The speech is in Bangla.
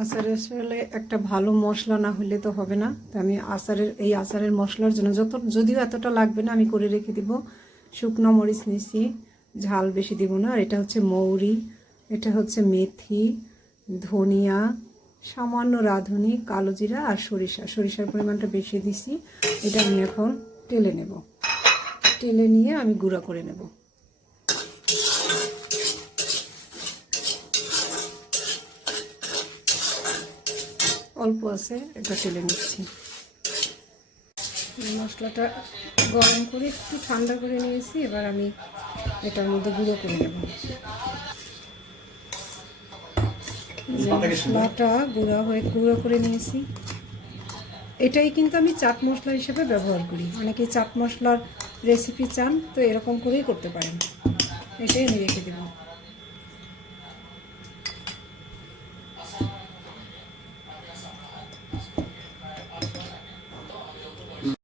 আচারে আসলে একটা ভালো মশলা না হলে তো হবে না। তো আমি আচারের মশলার জন্য যদিও এতটা লাগবে না, আমি করে রেখে দিব। শুকনো মরিচ নিছি, ঝাল বেশি দিব না। আর এটা হচ্ছে মৌরি, এটা হচ্ছে মেথি, ধনিয়া, সামান্য রাঁধুনি, কালো জিরা আর সরিষার পরিমাণটা বেশি দিছি। এটা আমি এখন টেলে নেব। টেলে নিয়ে আমি গুঁড়া করে নেব। অল্প আছে, এটা টেলে নিচ্ছি। মশলাটা গরম করে একটু ঠান্ডা করে নিয়েছি। এবার আমি এটার মধ্যে গুঁড়ো করে নেব। মশলাটা গুঁড়ো করে নিয়েছি। এটাই কিন্তু আমি চাট মশলা হিসেবে ব্যবহার করি। অনেকে চাট মশলার রেসিপি চান, তো এরকম করেই করতে পারেন। এটাই আমি রেখে দেবো।